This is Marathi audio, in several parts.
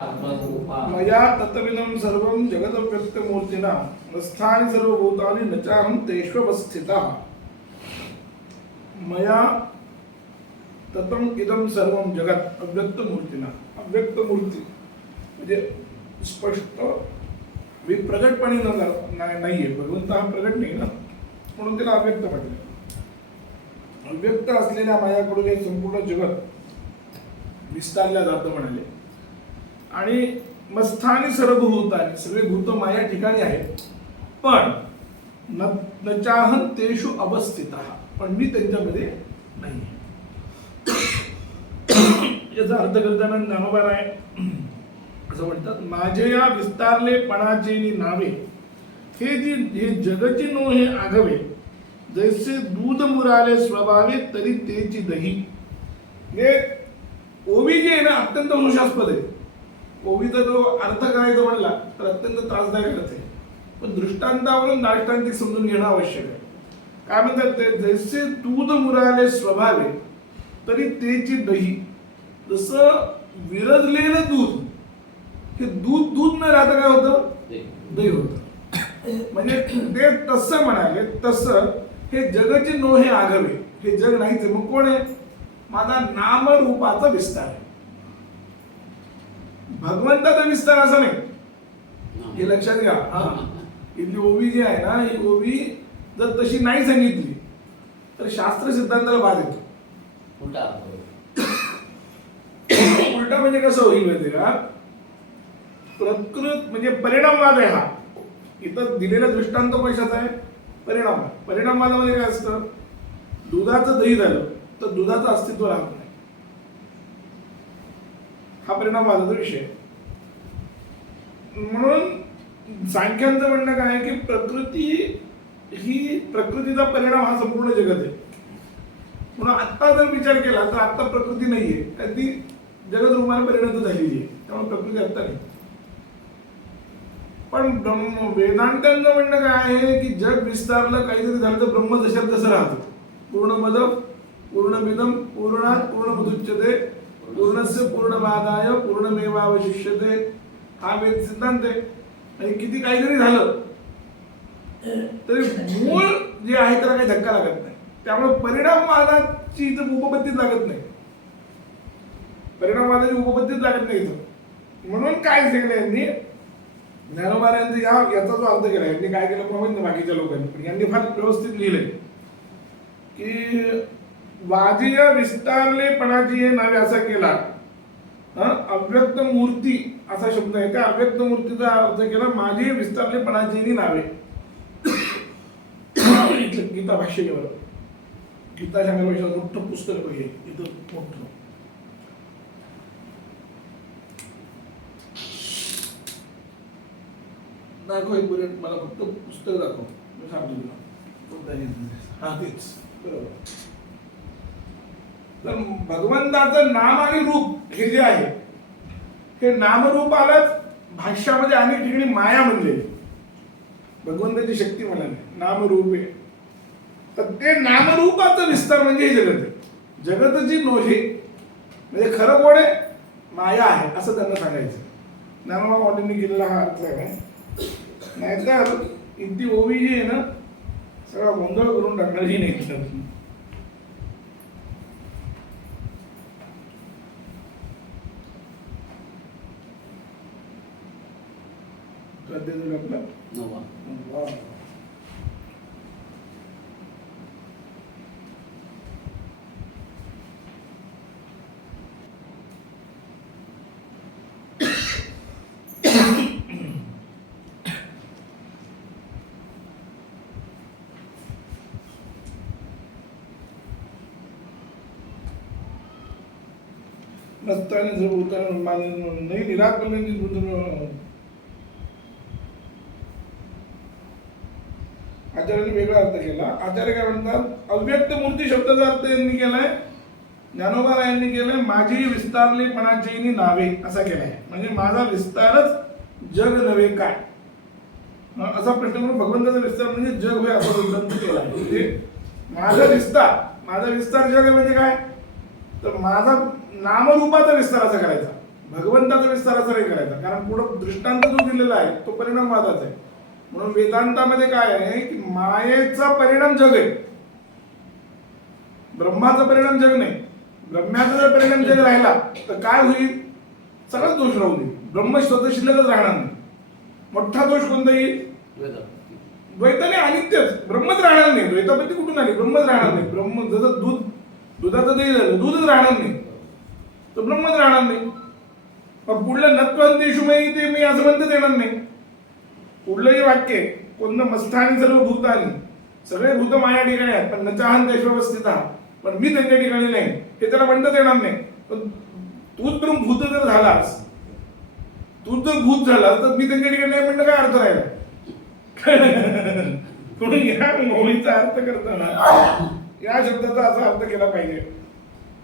मया तत्विदं सर्वं जगदव्यक्तमूर्तिना स्थानि सर्वभूतानि न चाहं तेष्वस्थितः। मया तत्वं इदं सर्वं जगत अव्यक्तमूर्तिना, अव्यक्तमूर्ती म्हणजे स्पष्ट प्रगटपणे नाहीये, भगवंत हा प्रगट नाही ना, म्हणून त्याला अव्यक्त म्हटलं. अव्यक्त असलेल्या मायाकडून हे संपूर्ण जगत विस्तारल्या जातं म्हणाले. आणि मस्थानी सर्वभूतानी, सगळे भूत माया ठिकाणी आहेत, पण न चाहन तेषु अवस्थितः, पण मी त्यांच्यामध्ये नाही. याचा अर्थ करताना ज्ञानोबा राय असं म्हणतात, माझे या विस्तारलेपणाची नावे हे जगची नो हे आघवे, जैसे दूध मुराले स्वभावे तरी तेची दही. हे ओवी जे आहे ना, अत्यंत वंशास्पद आहे. ओवीचा जो अर्थ करायचा म्हणला तर अत्यंत त्रासदायक अर्थ आहे, पण दृष्टांतावरून दाष्टांतिक समजून घेणं आवश्यक आहे. काय म्हणतात ते, जैसे दूध मुराले स्वभावे तरी तेची दही. जसं विरजलेलं दूध, हे दूध न राहता काय होतं, दही होतं. म्हणजे ते तसं म्हणाले, तसं हे जगचे नो हे आघवे, हे जग नाहीच. मग कोण आहे, माझा नामरूपाचा विस्तार आहे. भगवंताचा विस्तार असा नाही, हे लक्षात घ्या. इथली ओवी जी आहे ना, ही ओवी जर तशी नाही सांगितली तर शास्त्र सिद्धांताला बाध येतो. उलटा म्हणजे कसं होईल माहिती का, प्रकृत म्हणजे परिणामवाद आहे हा. इथं दिलेला दृष्टांत कशाचा आहे, परिणामवाद. परिणामवादामध्ये काय असतं, दुधाचं दही झालं तर दुधाचं अस्तित्व राहत नाही, हा परिणामवादाचा विषय. म्हणून सांख्यांचं म्हणणं काय आहे की प्रकृतीचा परिणाम हा संपूर्ण जगत आहे. म्हणून आता जर विचार केला तर आता प्रकृती नाहीये, तर ती जगत रूपाने परिणत झालेली आहे, त्यामुळे प्रकृती आता नाही. पण वेदांतांचं म्हणणं काय आहे की जग विस्तारलं, काहीतरी झालं तर ब्रह्म जशात तसं राहतं. पूर्णमद पूर्णमिदं पूर्णात् पूर्णमुदच्यते पूर्णस्य पूर्णमादाय पूर्णमेवावशिष्यते, हा वेद सिद्धांत आहे. आणि किती काहीतरी झालं तरी मूळ जे आहे त्याला काही धक्का लागत नाही. त्यामुळे परिणामवादाची इथं उपपत्तीच लागत नाही, परिणामवादाची उपपत्तीच लागत नाही इथं. म्हणून काय सांगितलं यांनी, ज्ञानोबाऱ्यांनी याचा जो अर्थ केला, यांनी काय केलं माहिती ना बाकीच्या लोकांनी, पण यांनी फार व्यवस्थित लिहिलंय की वाजिय विस्तारलेपणाची हे नावे असा केला. अव्यक्त मूर्ती असा शब्द आहे, त्या अव्यक्त मूर्तीचा अर्थ केला माझी विस्तारलेपणाची नावे. इथलं गीता भाष्य केलं, गीता सांगायला मोठं पुस्तक पाहिजे इथं, मोठं. दाखव एक मिनिट, मला फक्त पुस्तक दाखव, मी सांगतो तुला. हा तेच बरोबर. तर भगवंताचं नाम आणि रूप हे जे आहे, हे नामरूपालाच भाष्यामध्ये अनेक ठिकाणी माया म्हणले, भगवंताची शक्ती म्हणाले नामरूप आहे. तर ते नामरूपाचा विस्तार म्हणजे हे जगत आहे. जगतची नोहे म्हणजे खरं कोण आहे, माया आहे असं त्यांना सांगायचं. ज्ञानोबा माऊलींनी केलेला हा अर्थ आहे. नाहीतर इतकी ओवी जी आहे ना, सगळा गोंधळ करून टाकणारी नाही. नसताना जर उतर नाही निराकरणाने आचार्याने वेगळा अर्थ केला. आचार्य काय म्हणतात, अव्यक्त मूर्ती शब्दाचा अर्थ यांनी केलाय, ज्ञानोबा यांनी केलाय माझी विस्तारलेपणाची नावे असा केलाय. म्हणजे माझा विस्तारच जग नव्हे काय, असा प्रश्न करून भगवंताचा विस्तार म्हणजे जग होय असा सिद्धांत केला. म्हणजे माझा विस्तार जग आहे म्हणजे काय, तर माझा नामरूपाचा विस्तार असा करायचा. भगवंताचा विस्तार असा नाही करायचा, कारण पुढे दृष्टांत जो दिलेला आहे तो परिणामवादाचा आहे. म्हणून वेदांतामध्ये काय आहे की मायेचा परिणाम जग आहे, ब्रह्माचा परिणाम जग नाही. ब्रह्माचा जर परिणाम जग राहिला तर काय होईल, सगळं दोष राहू दे, ब्रह्म स्वतः शिल्लकच राहणार नाही. मोठा दोष कोणता येईल, द्वैताने अनित्यच, ब्रह्मच राहणार नाही. द्वैतापत्ती कुठून आली, ब्रह्मच राहणार नाही. ब्रह्म जसं दुधाचं दही झालं, दूधच राहणार नाही तर ब्रह्मच राहणार नाही. मग पुढलं नत्वंतेषुमयी ते मी असं म्हणता येणार नाही. पुढलं हे वाक्य कोणतं, मस्थानी सर्व भूतानी, सगळे भूत माझ्या ठिकाणी आहेत पण नचाहन देशवस्थित, पण मी त्यांच्या ठिकाणी नाही, हे त्याला म्हणता येणार नाही. पण तूच तर भूत जर झालास, तू जर भूत झालास तर मी त्यांच्या ठिकाणी नाही म्हणणं काय अर्थ राहिला. म्हणून या मौलीचा अर्थ करताना या शब्दाचा असा अर्थ केला पाहिजे.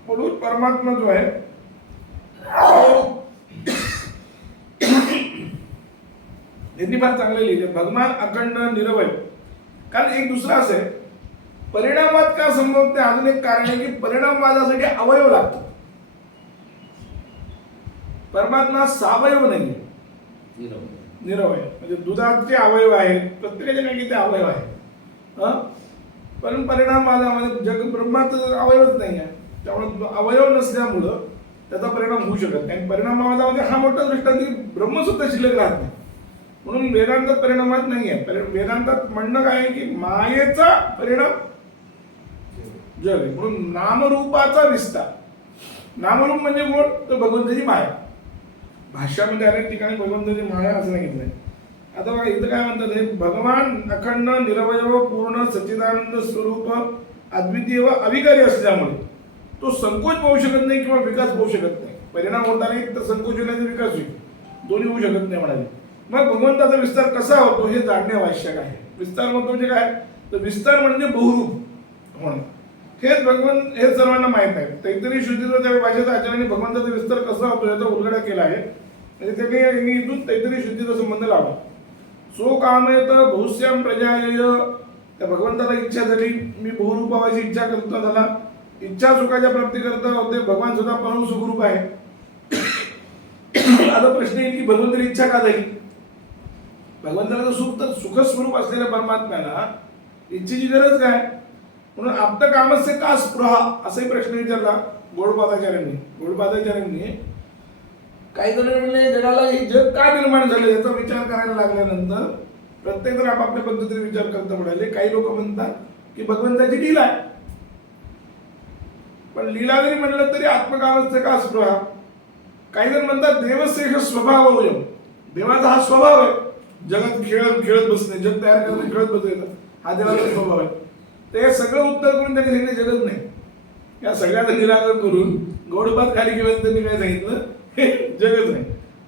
म्हणून परमात्मा जो आहे यांनी फार चांगले लिहिले, भगवान अखंड निरवय. कारण एक दुसरा असं आहे, परिणामवाद का संभवते, अजून एक कारण आहे की परिणामवादासाठी अवयव लागतो. परमात्मा सावयव नाही, निरवय. म्हणजे दुधाचे अवयव आहेत, प्रत्येकाच्या काही ते अवयव आहेत. पण परिणामवादामध्ये जग ब्रह्माचं अवयवच नाही आहे, त्यामुळे अवयव नसल्यामुळं त्याचा परिणाम होऊ शकत नाही. परिणामवादामध्ये हा मोठा दृष्टांत की ब्रह्म सुद्धा शिल्लक राहत नाही. म्हणून वेदांतात परिणामात नाही आहे. वेदांतात म्हणणं काय आहे की मायेचा परिणाम जग आहे. म्हणून नामरूपाचा विस्तार. नामरूप म्हणजे कोण, तर भगवंताची माया. भाष्यामध्ये अनेक ठिकाणी भगवंताची माया असं सांगितलंय. आता बघा इथं काय म्हणतात, हे भगवान अखंड निरवयव पूर्ण सच्चिदानंद स्वरूप अद्वितीय व अविकारी असल्यामुळे तो संकोच पाहू शकत नाही किंवा विकास पाहू शकत नाही. परिणाम होता नाही तर संकोच होण्याचा विकास होईल, दोन्ही होऊ शकत नाही म्हणाले. मग भगवंताचा विस्तार कसा होतो हे जाणणे आवश्यक आहे. विस्तार होतो म्हणजे काय, तर विस्तार म्हणजे बहुरूप होणं. हेच भगवंत, हे सर्वांना माहित आहे. तैत्तिरीय शुद्धीचा त्या भाषेचा आचार्यांनी भगवंताचा विस्तार कसा होतो याचा उलगडा केला आहे. म्हणजे त्यांनी इथून तैत्तिरीय शुद्धीचा संबंध लावला. सो कामयत बहुस्याम प्रजाय, त्या भगवंताला इच्छा झाली, मी बहुरूप व्हायची इच्छा करता झाला. इच्छा सुखाच्या प्राप्ती करता होते. भगवान सुद्धा परम सुखरूप आहे. आता प्रश्न येईल की भगवंताची इच्छा का झाली. भगवंताला तर सुख, तर सुखस्वरूप असलेल्या परमात्म्याला इच्छेची गरज काय. म्हणून आप्त कामस्य का स्पृहा असाही प्रश्न विचारला गौडपादाचार्यांनी. गौडपादाचार्यांनी काही जण म्हणले जगाला हे जग का निर्माण झालं याचा विचार करायला लागल्यानंतर प्रत्येक जण आपापल्या पद्धतीने विचार करता म्हणाले. काही लोक म्हणतात की भगवंताची लीला आहे, पण लीला जरी म्हणलं तरी आत्मकामस्य का स्पृहा. काही जण म्हणतात देवस्य स्वभाव होय, देवाचा हा स्वभाव आहे, जगात खेळत खेळत बसणे, जग तयार करणे, खेळत बसणे, हा देवाचा स्वभाव आहे. ते सगळं उत्तर करून त्यांनी सांगितलं जगत नाही. या सगळ्याचं निराकरण करून गौडपाद खाली घेऊन त्यांनी काय सांगितलं, हे जगत नाही.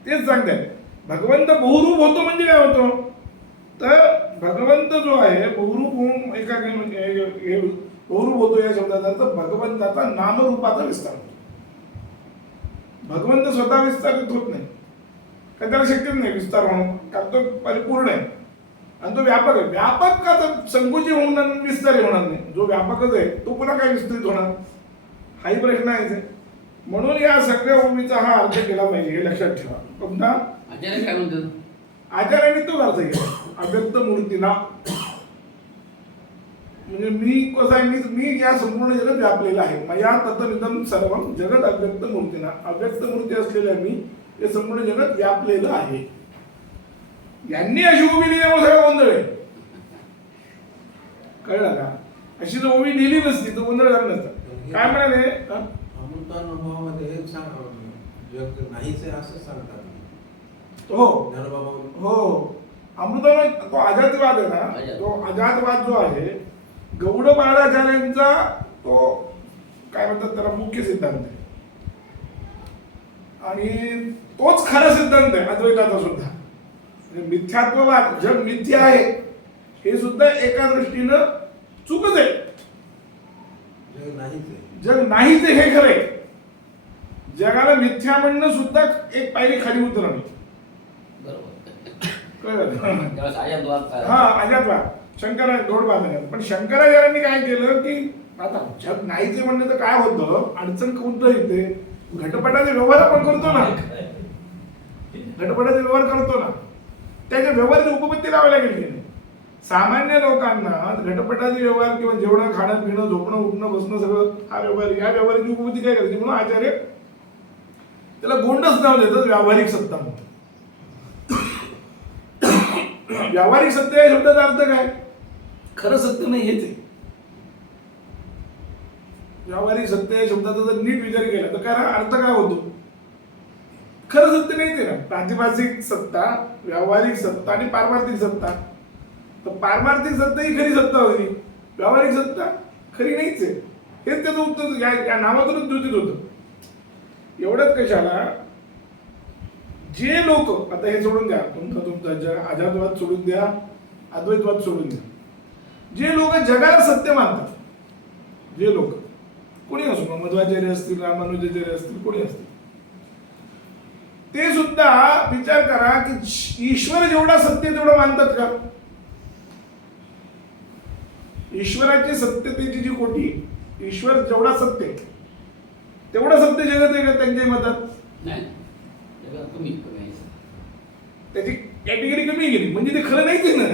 तेच सांगताय भगवंत बहुरूप होतो म्हणजे काय होतो, तर भगवंत जो आहे बहुरूप होऊन एका बहुरूप होतो या शब्दाचा अर्थ भगवंताचा नामरूपाचा विस्तार होतो. भगवंत स्वतः विस्तारित होत नाही, कारण त्याला शक्यच नाही विस्तार होणं, कारण तो परिपूर्ण आहे आणि तो व्यापक आहे. व्यापक का तर संकुची होणार, विस्तारी होणार नाही. जो व्यापकच आहे तो पुन्हा काय विस्तरित होणार, हाही प्रश्न आहे. म्हणून या सगळ्या ओवीचा हा अर्थ केला पाहिजे, हे लक्षात ठेवा. पुन्हा आचार्य काय म्हणतात, आचार्याने तो अर्थ केला अव्यक्त मूर्तीना. म्हणजे मी कसा आहे, मी या संपूर्ण जगत व्यापलेला आहे. मया ततमिदं सर्वं जगत अव्यक्त मूर्तीना. अव्यक्त मूर्ती असलेल्या मी हे संपूर्ण जगत व्यापलेलं आहे. यांनी अशी ओवी लिहिल्यामुळे सगळं गोंधळ आहे, कळलं का. अशी जर ओवी लिहिली नसती तर गोंधळ झाला नसता. काय म्हणाले, अमृतानुभवामध्ये हे जग नाहीच आहे असं सांगतात. हो हो, अमृतानुभव तो अजातवाद आहे ना, तो अजातवाद जो आहे गौडपादाचार्यांचा, तो काय म्हणतात त्याला मुख्य सिद्धांत आहे आणि तोच खरा सिद्धांत आहे अद्वैताचा सुद्धा. मिथ्यात्ववाद, जग मिथ्या आहे हे सुद्धा एका दृष्टीनं चूकच आहे. जग नाहीच हे खरंय. जगाला मिथ्या म्हणणं सुद्धा एक पायरी खाली उतरणे. हा अजातवाद शंकरा गौडपादाचार्य. पण शंकराचार्यांनी काय केलं की आता जग नाहीच म्हणणं तर काय होतं, अडचण कोणतं येते, घटपटाचे व्यवहार आपण करतो ना, घटपटाचे व्यवहार करतो ना, त्याच्या व्यवहाराची उपपत्ती लावायला गेली की नाही. सामान्य लोकांना घटपटाचे व्यवहार किंवा जेवणं खाणं पिणं झोपणं उठणं बसणं सगळं हा व्यवहार, या व्यवहाराची उपपत्ती काय करायची म्हणून आचार्य त्याला गोंडच नाव देतात व्यावहारिक सत्ता म्हणून. व्यावहारिक सत्य या शब्दाचा अर्थ काय? खरं सत्य नाही हेच आहे. व्यावहारिक सत्य या शब्दाचा जर नीट विचार केला तर काय अर्थ काय होतो? खरं सत्य नाही ते ना. प्रातिभासिक सत्ता, व्यावहारिक सत्ता आणि पारमार्थिक सत्ता. तर पारमार्थिक सत्ता ही खरी सत्ता होती, व्यावहारिक सत्ता खरी नाहीच आहे. हेच त्याचं उत्तर या नावातूनच द्योतित होतं. एवढंच कशाला, जे लोक आता हे सोडून द्या, तुमचा अजातवाद सोडून द्या, अद्वैतवाद सोडून द्या, जे लोक जगाला सत्य मानतात, जे लोक कोणी असो, मग मध्वाचार्य असतील, रामानुजाचार्य असतील, कोणी असतील, ते सुद्धा विचार करा की ईश्वर जेवढा सत्य तेवढं मानतात का? ईश्वराची सत्यतेची जी कोटी, ईश्वर जेवढा सत्य तेवढं सत्य जगत आहे का त्यांच्या मतात? नाही, त्याची कॅटेगरी कमी गेली म्हणजे ते खरं नाहीच आहे ना.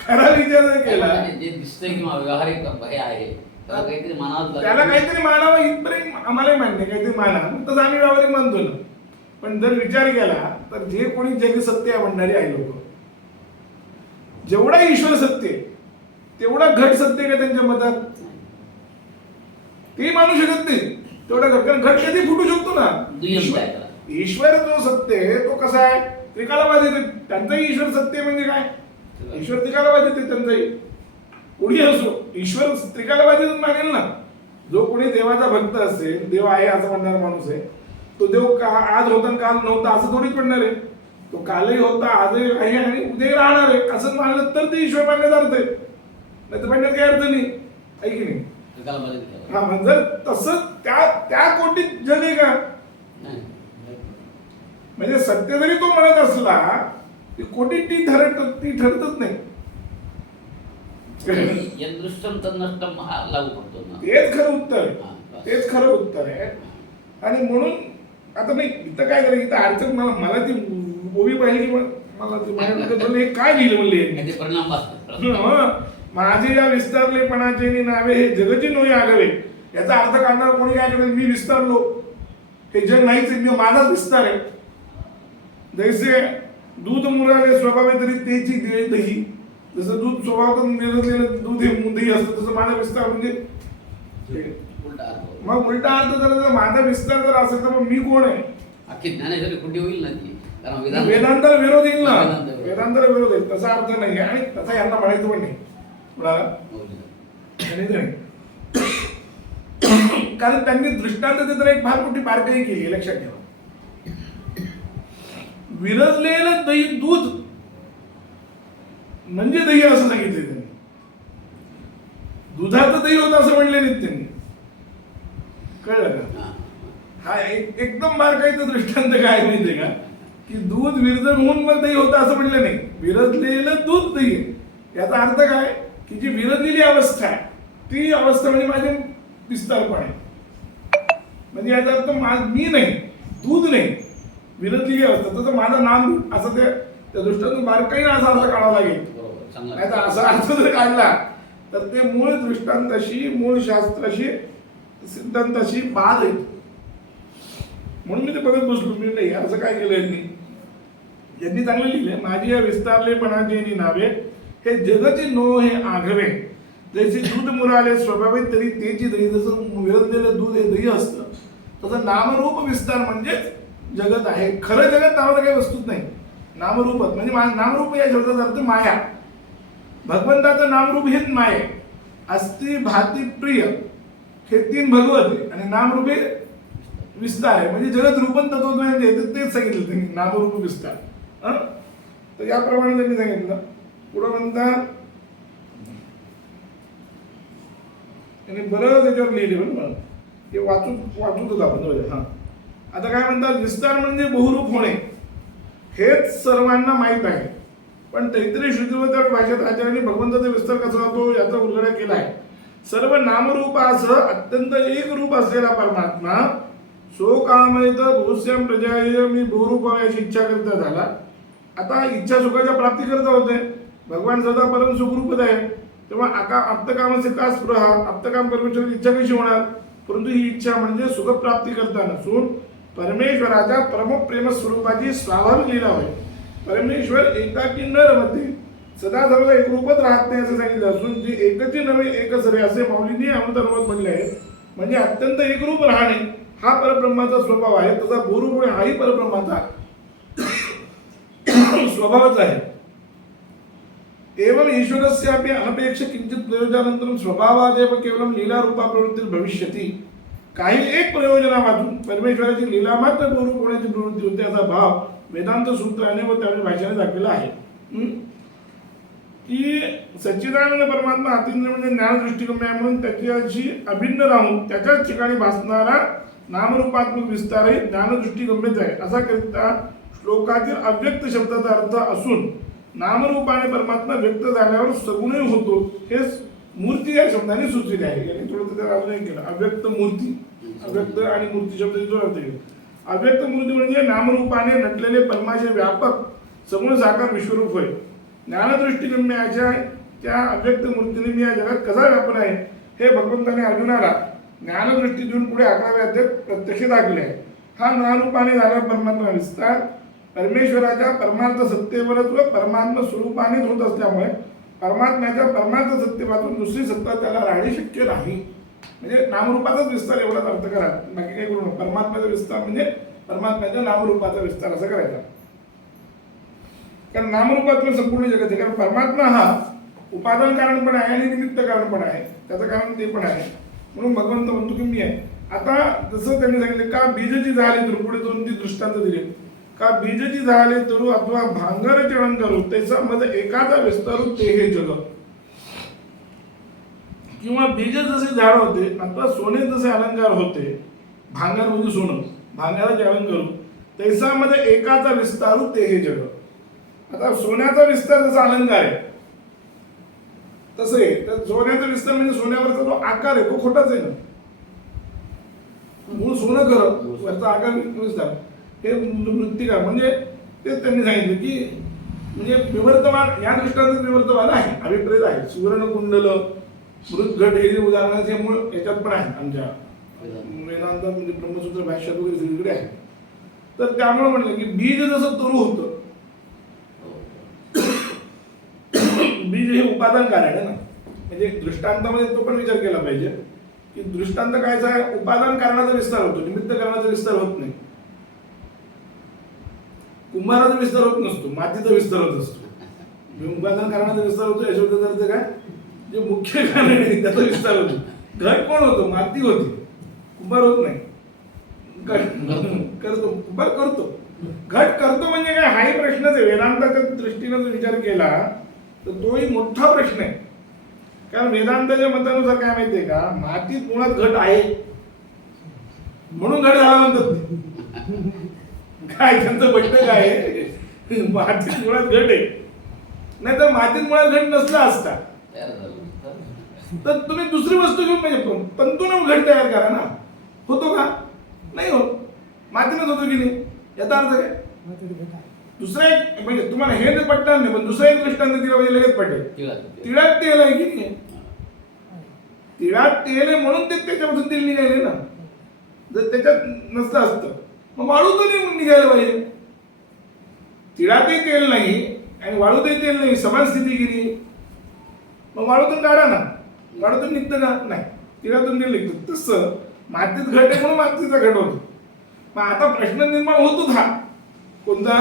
खरा विचार जर केला, जे दिसतंय किंवा व्यावहारिक हे आहे त्याला काहीतरी मानावं, त्याला काहीतरी मानावं इथपर्यंत आम्हालाही मान्य, काहीतरी माना, तसं आम्ही व्यावहारिक मानतो ना. पण जर विचार केला तर जे कोणी जग सत्य म्हणणारे आहे लोक, जेवढा ईश्वर सत्य तेवढा घट सत्य का त्यांच्या मतात? ते मानू शकत नाही तेवढा घट, कारण घट कधी फुटू शकतो ना. ईश्वर जो सत्य आहे तो कसा आहे? त्रिकालवादी. त्यांचाही ईश्वर सत्य म्हणजे काय? ईश्वर त्रिकालवादी ते त्यांचाही. कोणी असो, ईश्वर त्रिकालवादी मानेल ना. जो कोणी देवाचा भक्त असेल, देव आहे असं म्हणणारा माणूस आहे, तो देव आज होता काल नव्हता असं थोडीच म्हणणार आहे. तो कालही होता, आजही आहे आणि उद्याही राहणार आहे असं मानलं तर ते ईश्वर मानण्याचा अर्थ आहे. नाही तर म्हणण्यात काही अर्थ नाही, आहे की नाही? हा, म्हणजे जर तसं त्या कोटीत जग आहे का? म्हणजे सत्य जरी तो म्हणत असला ती कोटी ती ठरतच नाही. तेच खरं उत्तर आहे, तेच खरं उत्तर आहे. आणि म्हणून आता नाही इथं काय झालं, इथं अडचण मला ती ओवी पाहिली की मला हे काय लिहिलं म्हणले, माझे या विस्तारलेपणाचे नावे हे जगची नोई आगवे. याचा अर्थ काढणार कोणी काय करेल, मी विस्तारलो, हे जग नाहीच, मी माझाच विस्तार आहे. जैसे दूध मुराले स्वभावे तरी तेची दिले दही. जसं दूध स्वभावातून मिळवलेलं दूध हे दही असतं, तसं माझा विस्तार म्हणजे मग उलटा अर्थ जर माझा विस्तार जर असेल तर मग मी कोण आहे? अख्खी ज्ञानेश्वरी खोटी होईल ना ती, कारण वेदांताला विरोध येईल ना, वेदांताला विरोध येईल. तसा अर्थ नाही आहे आणि तसा यांना म्हणायचं पण नाही कारण त्यांनी दृष्टांत देताना एक फार मोठी बारकाई केली, लक्षात ठेवा. विरजलेलं दही दूध म्हणजे दही असं सांगितले त्यांनी. दुधाचं दही होतं असं म्हणले नाहीत त्यांनी, कळलं का? हा एकदम बारकाईचा दृष्टांत काय माहितीये का, की दूध विरजन होऊन मग दही होतं असं म्हणलं नाही. विरजलेलं दूध दही, याचा अर्थ काय की जी विरजलेली अवस्था आहे ती अवस्था म्हणजे माझे विस्तारपण आहे. म्हणजे याचा अर्थ मी नाही, दूध नाही, विरजलेली अवस्था. तसं माझं नाम असं त्या दृष्टांतून बारकाईने असा अर्थ काढावा लागेल. नाही तर असा अर्थ जर काढला तर ते मूळ दृष्टांताशी, मूळ शास्त्राशी, सिद्धांताशी बाद आहे. म्हणून मी ते बघत बसलो. मी नाही असं काय केलं यांनी चांगलं लिहिलंय. माझी या विस्तारलेपणाची नावे हे जगची नो हे आघवे. जैसे दूध मुराले स्वभावे तरी तेची दही. जसं विरजलेलं दूध हे दही असतं तसं नामरूप विस्तार म्हणजेच जगत आहे. खरं जगत नावाचं काही वस्तूच नाही, नामरूपच. म्हणजे नामरूप या शब्दाचा अर्थ माया. भगवंताचं नामरूप हेच माया. अस्ति भाती प्रिय हे तीन भगवत आहे आणि नामरूप हे विस्तार आहे. म्हणजे जगत रूपन तत्वज्ञान जे आहे तेच सांगितलं त्यांनी, नामरूप विस्तार. तर याप्रमाणे त्यांनी सांगितलं. पुढं म्हणतात त्यांनी बरं त्याच्यावर लिहिले पण ते वाचूतच आपण. हा, आता काय म्हणतात, विस्तार म्हणजे बहुरूप होणे हेच सर्वांना माहीत आहे. पण तैत्तिरीय श्रुतीवर भाषेत आचार्यांनी भगवंताचा विस्तार कसा होतो याचा उल्लेख केला आहे. सर्व नामरूपासह अत्यंत एक रूप असलेला परमात्मा सो कामयत बहुस्याम प्रजाय मी बहुरूप व्हायची इच्छा करता झाला. आता इच्छा सुखाच्या प्राप्ती करता होते. भगवान सदा परम सुखरूपच आहे. तेव्हा आप्तकामाचे का स्पृहा, आप्तकाम परमेश्वराची इच्छा कशी होणार? परंतु ही इच्छा म्हणजे सुखप्राप्ती करता नसून परमेश्वराच्या परम प्रेम स्वरूपाची स्वाभाविक लीला होय. परमेश्वर एकाकी न रमते, सदा सर्व एकरूपच राहत नाही असं सांगितलं असून जे एकची नव्हे एकच रे असे माऊलींनी अमृतानुभवात म्हटले आहे. म्हणजे अत्यंत एकरूप राहणे हा परब्रह्माचा स्वभाव आहे. तसा बहुरूप हाही परब्रह्माचा स्वभावच आहे. एवं ईश्वरस्यापि अनपेक्ष किंचित प्रयोजनानंतरम स्वभावादेव केवलम लीला रूपा प्रवृत्ती भविष्यती. काही एक प्रयोजनापासून परमेश्वराची लीला मात्र बहुरूप होण्याची प्रवृत्ती होते असा भाव वेदांत सूत्राने व त्याच्या भाषेने दाखवला आहे. की सच्चिदानंद परमात्मा अतिंद्रिय म्हणजे ज्ञानदृष्टिगम्य आहे म्हणून त्याच्याशी अभिन्न राहून त्याच्याच ठिकाणी भासणारा नामरूपात्मक विस्तारही ज्ञानदृष्टिगम्यच आहे असा करिता श्लोकातील अव्यक्त शब्दाचा अर्थ असून नामरूपाने परमात्मा व्यक्त झाल्यावर सगुणही होतो हे मूर्ती या शब्दाने सुचविले आहे. यांनी थोडं त्याला अजून केलं अव्यक्त मूर्ती, अव्यक्त आणि मूर्ती शब्द अर्थ केला. अव्यक्त मूर्ती म्हणजे नामरूपाने नटलेले परमाचे व्यापक सगुण साकार विश्वरूप होय. ज्ञानदृष्टिगम्याच्या त्या अव्यक्त मूर्तीने मी या जगात कसा व्यापन आहे हे भगवंताने अर्जुनाला ज्ञानदृष्टी देऊन पुढे 11व्या अध्यायात प्रत्यक्ष दाखवले आहे. हा नामरूपाने झालेला परमात्मा विस्तार परमेश्वराच्या परमार्थ सत्तेवरच व परमात्मा स्वरूपानेच होत असल्यामुळे परमात्म्याच्या परमार्थ सत्तेपासून दुसरी सत्ता त्याला राहणे शक्य नाही. म्हणजे नामरूपाचाच विस्तार एवढाच अर्थ करा, बाकी काही करू नका. परमात्म्याचा विस्तार म्हणजे परमात्म्याच्या नामरूपाचा विस्तार असं करायचा. कारण नामरूपातून संपूर्ण जगत आहे. कारण परमात्मा हा उपादान कारण पण आहे आणि निमित्त कारण पण आहे. त्याचं कारण ते पण आहे. म्हणून भगवंत म्हणतो की मी आहे. आता जसं त्यांनी सांगितलं का बीजची झाले तर पुढे 2-3 दृष्टांत दिले. का बीजची झाले तरू अथवा भांगर चळण करू त्याच्यामध्ये एखादा विस्तारू ते हे जग. किंवा बीज जसे झाड होते अथवा सोने जसे अलंकार होते, भांगर म्हणजे सोनं, भांगाराचे अलंकार करू त्याच्यामध्ये एकाचा विस्तारू ते हे जग. आता सोन्याचा विस्तार जसा अलंकार आहे तसं आहे. तर सोन्याचा विस्तार म्हणजे सोन्यावरचा जो आकार आहे तो खोटाच आहे ना. मूळ सोनं खरं, वरचा आकार विस्तार हे मृत्तिका म्हणजे ते त्यांनी सांगितलं की म्हणजे विवर्तमान या दृष्टांत विवर्तमान आहे, अभिप्रेत आहे. सुवर्ण कुंडल, मृतघट हे जे उदाहरणाचे मूळ याच्यात पण आहे आमच्या वेदांत म्हणजे ब्रह्मसूत्र भाष्यात वगैरे सगळीकडे आहे. तर त्यामुळे म्हणलं की बीज जसं तरू होतं, बीज हे उपादान कारण आहे ना. म्हणजे दृष्टांतामध्ये तो पण विचार केला पाहिजे की दृष्टांत कायचा आहे, उपादान कारणाचा विस्तार होतो, निमित्त कारणाचा विस्तार होत नाही. कुंभाराचा विस्तार होत नसतो, मातीचा विस्तार होत असतो. उपादान कारणाचा विस्तार होतो यशोदाचा अर्थ काय, जे मुख्य कारण आहे त्याचा विस्तार होतो. घट कोण होतो, माती होती, कुंभार होत नाही. करतो कुंभार करतो, घट करतो म्हणजे काय हाही प्रश्नच आहे. वेदांताच्या दृष्टीने जर विचार केला तर तोही मोठा प्रश्न आहे. कारण वेदांताच्या मतानुसार काय माहितीये का, मातीत मुळात घट आहे म्हणून घट झाला म्हणतात. काय त्यांचं बैठक आहे, मातीत मुळात घट आहे, नाही तर मातीत मुळात घट नसला असता तर तुम्ही दुसरी वस्तू घेऊन म्हणजे तंतून घट तयार करा ना. होतो का, नाही होत. मातीनच होतो की नाही, याचा अर्थ काय. दुसरा एक म्हणजे तुम्हाला हे तर पटणार नाही पण दुसरा एक दृष्टांत दिला म्हणजे लगेच पटेल. तिळात तेल आहे की नाही, तिळात तेल आहे म्हणून ते त्याच्यापासून तेल निघाले ना. जर त्याच्यात नसतं असतं मग वाळूतून निघायला पाहिजे. तिळातही तेल नाही आणि वाळूतही तेल नाही, समान स्थिती गेली. मग वाळूतून काढा ना, वाळूतून निघतं का, नाही, तिळातून तेल निघतं. तसं मातीत घट आहे म्हणून मातीचा घट होतो. मग आता प्रश्न निर्माण होतो हा कोणता,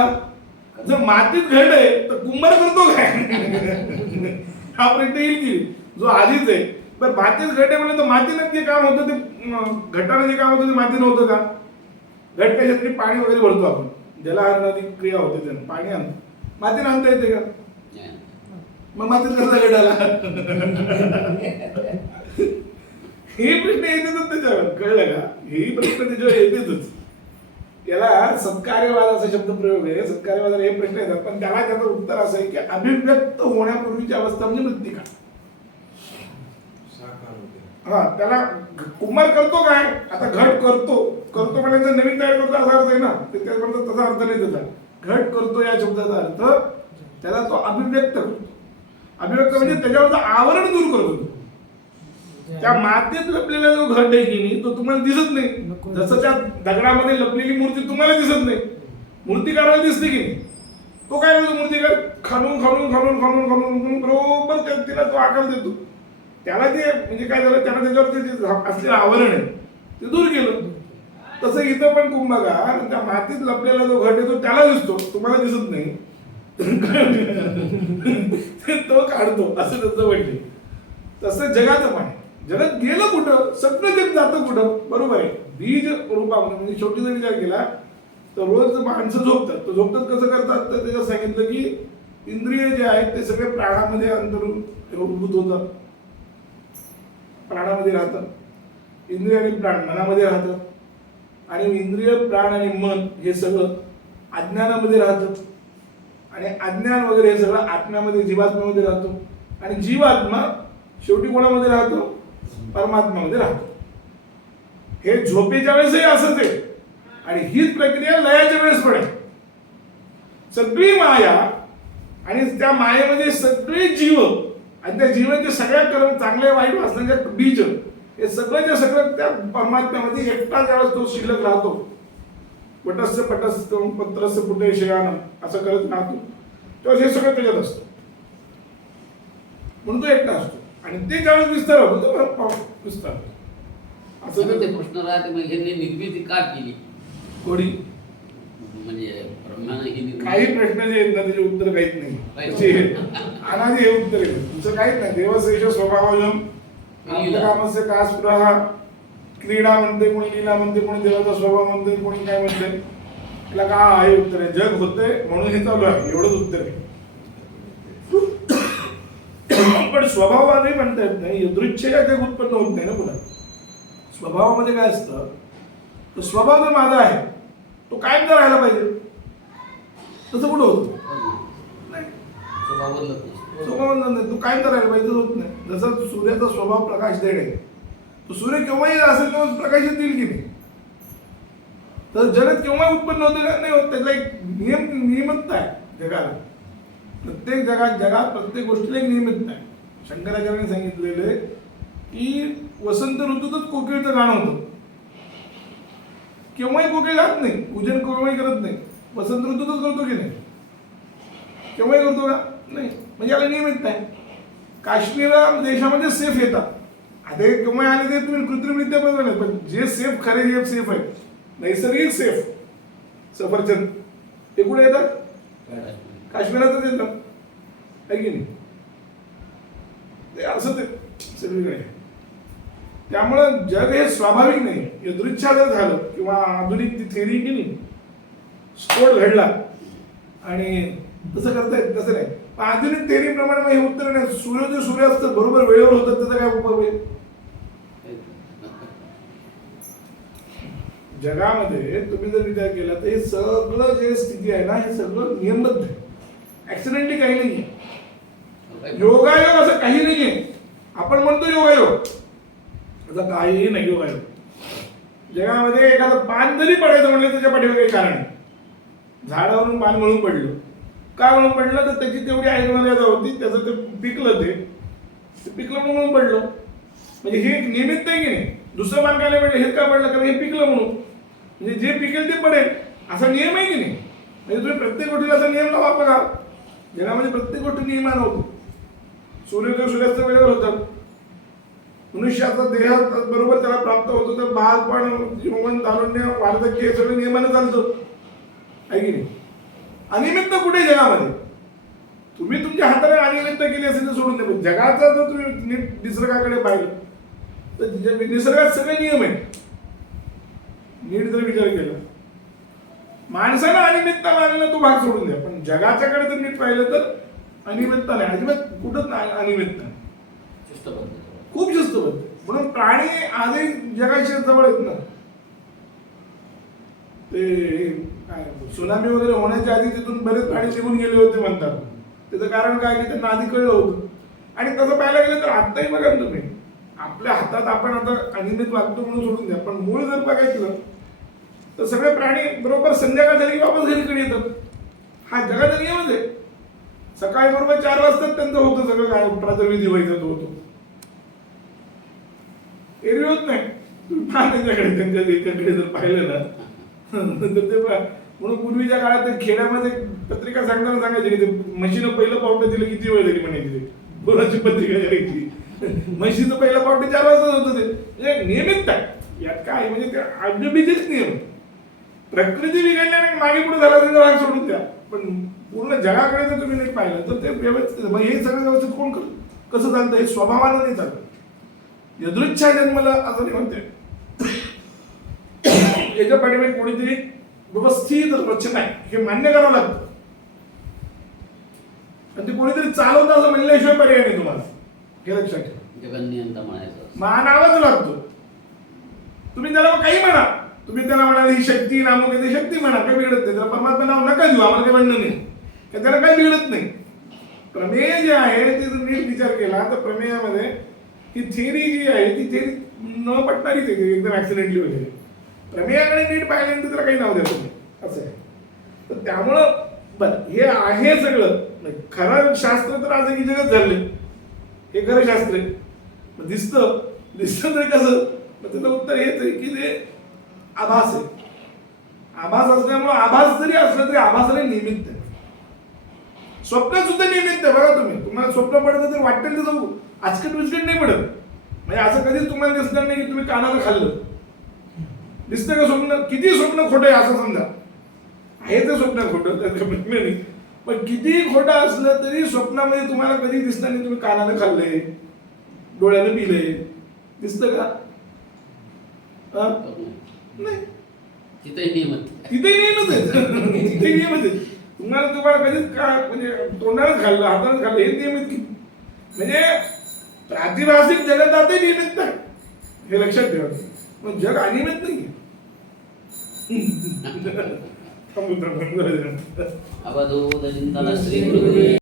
जर मातीत घट आहे तर कुंभार करतो काय. हा प्रश्न येईल की जो आधीच आहे. बरं मातीत घट आहे म्हणजे तर मातीनं जे काम होतं ते घटानं जे काम होतं ते मातीनं होतं का. घट कशासाठी, पाणी वगैरे भरतो आपण, जलहरणाची क्रिया होते त्यानं, पाणी आणतो, मातीनं आणता येते का. मग मातीत कसा घट आला. हे प्रश्न येतेच त्याच्यावर, कळलं का. हेही प्रश्न त्याच्यावर येतेच. याला सत्कार्यवाद असा शब्द प्रयोग आहे. सत्कार्यवादाला हे प्रश्न येतात पण त्याला त्याचं उत्तर असं आहे की अभिव्यक्त होण्यापूर्वीची अवस्था म्हणजे मृत्तिका. हा त्याला कुंभार करतो काय आता घट करतो म्हणजे नवीन तयार करतो असा अर्थ आहे ना ते त्यापर्यंत तसा अर्थ नाही त्याचा घट करतो या शब्दाचा अर्थ त्याला तो अभिव्यक्त करतो अभिव्यक्त म्हणजे त्याच्यावरचं आवरण दूर करतो त्या मातीत लपलेला जो घट आहे की नाही तो तुम्हाला दिसत नाही जसं त्या दगडामध्ये लपलेली मूर्ती तुम्हाला दिसत नाही मूर्तिकाराला दिसते की नाही तो काय म्हणतो मूर्तिकार खालून खालून खालून खालून खालून बरोबर तिला तो आकार देतो त्याला ते म्हणजे काय झालं त्याला त्याच्यावरती जे असलेलं आवरण आहे ते दूर केलं तसं इथं पण कुंभकार त्या मातीत लपलेला जो घट आहे तो त्याला दिसतो तुम्हाला दिसत नाही तो काढतो असं त्याचं म्हणणे तसं जगाचं पण आहे जगात गेलं कुठं सगळं जग जातं कुठं बरोबर आहे बीज रूपामध्ये म्हणजे शेवटी जर विचार केला तर रोज माणसं झोपतात तर झोपतात कसं करतात तर त्याच्यात सांगितलं की इंद्रिय जे आहेत ते सगळे प्राणामध्ये अंतर्भूत होतात प्राणामध्ये राहतात इंद्रिय आणि प्राण मनामध्ये राहतात आणि इंद्रिय प्राण आणि मन हे सगळं अज्ञानामध्ये राहतं आणि अज्ञान वगैरे हे सगळं आत्म्यामध्ये जीवात्म्यामध्ये राहतो आणि जीवात्मा शेवटी कोणामध्ये राहतो परमात्म्यामध्ये राहतो हे झोपेच्या वेळेसही असंच आहे आणि हीच प्रक्रिया लयाच्या वेळेस पण आहे सगळी माया आणि त्या मायेमध्ये सगळे जीव आणि त्या जीवाचे सगळ्या कर्म चांगले वाईट वासनाचे बीज हे सगळं त्या परमात्म्यामध्ये एकटाच वेळेस तो शिल्लक राहतो वटस्य पटस्य पत्रस्य पुटे शयानम असं करत राहतो तेव्हा हे सगळं त्याच्यात असतं म्हणून तो एकटा असतो आणि ते ज्यावेळेस विस्तार होतो तो विस्तार असं ते प्रश्न राहते मग यांनी निर्मिती का केली कोणी म्हणजे ब्रह्माने ही निर्मिती काही प्रश्न जे आहेत ना त्याचे उत्तर काहीच नाही अनादी हे उत्तर आहे तुमचं काहीच नाही देवशेष स्वभावजम कामस्य का स्पृहा क्रीडा म्हणते कोणी लीला म्हणते कोणी देवाचा स्वभाव म्हणते कोणी काय म्हणते त्याला का आहे उत्तर आहे जग होते म्हणून हे चालू आहे एवढंच उत्तर आहे पण स्वभावाने म्हणता येत नाही यदृच्छेय जग उत्पन्न होत नाही ना पुन्हा स्वभावामध्ये काय असतं तो स्वभाव जर माझा आहे तो कायम जर राहायला पाहिजे तसं कुठं होतं नाही स्वभाव बदलत नसतो. स्वभाव नाही तो कायम जर राहायला पाहिजे होत नाही जसं सूर्याचा स्वभाव प्रकाश देणे तो सूर्य केव्हाही असेल तेव्हा प्रकाश देईल की नाही तर जगत केव्हा उत्पन्न होते का नाही होत त्याचा एक नियमितता आहे जगाला प्रत्येक जगात प्रत्येक गोष्टीला एक नियमितता आहे शंकराचार्याने सांगितलेलं आहे की वसंत ऋतूतच कोकिळचं गाणं होतं केव्हाही कोकिळ गात नाही पूजन केव्हाही करत नाही वसंत ऋतूतच करतो की नाही केव्हाही करतो का नाही म्हणजे याला नियमित आहे काश्मीर देशामध्ये सेफ येतात आता हे केव्हा आले ते तुम्ही कृत्रिमरित्या बघा नाही पण जे सेफ खरे जे सेफ आहे नैसर्गिक सेफ सफरचंद ते कुठे येतात काश्मीरातच येतात आहे की नाही ते असं ते सगळीकडे त्यामुळं जग हे स्वाभाविक नाही यदृच्छा जर झालं किंवा आधुनिक ती थेरी की नाही स्फोट घडला आणि तसं करता येत तसं नाही पण आधुनिक थेरीप्रमाणे हे उत्तर नाही सूर्यास्त बरोबर वेळेवर होतात त्याचा काय उपयोग आहे जगामध्ये तुम्ही जर विचार केला तर हे सगळं जे स्थिती आहे ना हे सगळं नियमबद्ध आहे ऍक्सिडेंटली काही नाहीये योगायोग असं काही नाहीये आपण म्हणतो योगायोग असं काहीही नाही योगायोग जगामध्ये एखादं पान जरी पडायचं म्हणलं त्याच्या पाठीवर काही कारण आहे झाडावरून पान म्हणून पडलं का म्हणून पडलं तर त्याची तेवढी आयुर्वेदा होती त्याचं ते पिकलं ते पिकलं म्हणून पडलं म्हणजे हे एक निमित्त आहे की नाही दुसरं पान काय पडलं हे का पडलं कारण हे पिकलं म्हणून म्हणजे जे पिकेल ते पडेल असा नियम आहे की नाही म्हणजे तुम्ही प्रत्येक गोष्टीला असा नियम लावा बघा जगामध्ये प्रत्येक गोष्टी नियमानं होतो सूर्योदय सूर्यास्त वेळेवर होतात मनुष्याचा देह बरोबर त्याला प्राप्त होतो तर बालपण जीवन तारुण्य वार्धक्य हे सगळं नियमानं चालतं आहे की नाही अनियमित कुठे जगामध्ये तुम्ही तुमच्या हाताने अनियमित केली असेल तर सोडून द्या जगाचा जर तुम्ही नीट निसर्गाकडे पाहिलं तर निसर्गात सगळे नियम आहेत नीट जर विचार केला माणसानं अनियमितता मानला तो भाग सोडून द्या पण जगाच्याकडे जर नीट पाहिलं तर अनियमितता नाही अजिबात कुठंच अनियमितता खूप शिस्तबद्ध म्हणून प्राणी आजही जगाच्या जवळ आहेत ना ते काय सुनामी वगैरे होण्याच्या आधी तिथून बरेच प्राणी निघून गेले होते म्हणतात त्याचं कारण काय की त्यांना आधी कळलं होतं आणि तसं पाहायला गेलं तर आत्ताही बघा तुम्ही आपल्या हातात आपण आता अनियमित वागतो म्हणून सोडून द्या, पण मूळ जर बघायचं तर सगळे प्राणी बरोबर संध्याकाळ झाली की वापस घरीकडे येतात. हा जगाचा नियमच आहे. सकाळी बरोबर 4 वाजता त्यांचं होतं सगळं काय प्रातर्विधी व्हायचं तो होतो. एरवी होत नाही. तुम्ही पहा त्यांच्याकडे, त्यांच्या एकाकडे जर पाहिलं ना तर ते म्हणून पूर्वीच्या काळात ते खेड्यामध्ये पत्रिका सांगताना सांगायचे की ते म्हशीनं पहिलं पावटं दिलं किती वेळ झाली म्हणायची ते पोराची पत्रिका द्यायची. म्हशीचं पहिलं पावटं 4 वाजता होतं ते. म्हणजे नियमित आहे यात काय म्हणजे ते अजबीचेच नियम. प्रकृती बिघडल्याने मागे पुढे झाला त्याचा भाग सोडून द्या, पण पूर्ण जगाकडे जर तुम्ही नाही पाहिलं तर ते व्यवस्थित. मग हे सगळं व्यवस्थित कोण करत कसं चालतं? हे स्वभावानं नाही चालत. यदृच्छा जन्मला असं नाही म्हणते. याच्या पाठीमागे कोणीतरी व्यवस्थित रचना आहे हे मान्य करावं लागतं. आणि ते कोणीतरी चालवतं असं म्हणल्याशिवाय पर्याय नाही तुम्हाला. हे लक्षात ठेवा. जगन्नियंता म्हणायचं मानावाच लागतो. तुम्ही त्याला मग काही म्हणा, तुम्ही त्याला म्हणाल ही शक्ती नामक ती शक्ती म्हणा, काही बिघडत नाही. त्याला परमात्मा नाव नका देऊ, आम्हाला काही म्हणणं नाही. त्याला काही बिघडत नाही. प्रमेय जे आहे ते जर नीट विचार केला तर प्रमेयामध्ये ही थिअरी जी आहे ती थिअरी न पटणारीच आहे एकदम ऍक्सिडेंटली वगैरे. प्रमेयाकडे नीट पाहिल्यानंतर त्याला काही नाव द्यायचं नाही असं आहे. तर त्यामुळं बरं हे आहे सगळं खरं शास्त्र तर आज की जगत झाले. हे खरं शास्त्र आहे. मग दिसतं तरी कसं? मग त्याचं उत्तर हेच आहे की ते आभास आहे. आभास असल्यामुळे आभास जरी असलं तरी आभासाला निमित्त आहे. स्वप्न सुद्धा निमित्त आहे. बघा तुम्हाला स्वप्न पडतं तर वाटेल तर जाऊ आजकट विचकट नाही पडत. म्हणजे असं कधीच तुम्हाला दिसणार नाही की तुम्ही कानाला खाल्लं. दिसतं का स्वप्न? किती स्वप्न खोटं आहे असं समजा. आहे ते स्वप्न खोटं त्यात नाही, पण किती खोटं असलं तरी स्वप्नामध्ये तुम्हाला कधी दिसणार नाही तुम्ही कानाला खाल्लंय, डोळ्यानं पिलंय. दिसतं का? नाही. तिथेही नियमित. तिथेही नियमच आहे. तिथेही नियमच आहे. तुम्हाला कधीच काय म्हणजे तोंडानेच खाल्लं, हाताने खाल्लं हे नियमित की म्हणजे प्रातिभासिक जगतातही नियमित आहे. हे लक्षात ठेवा. मग जग अनियमित नाही. अवधूत चिंतन श्री गुरुदेव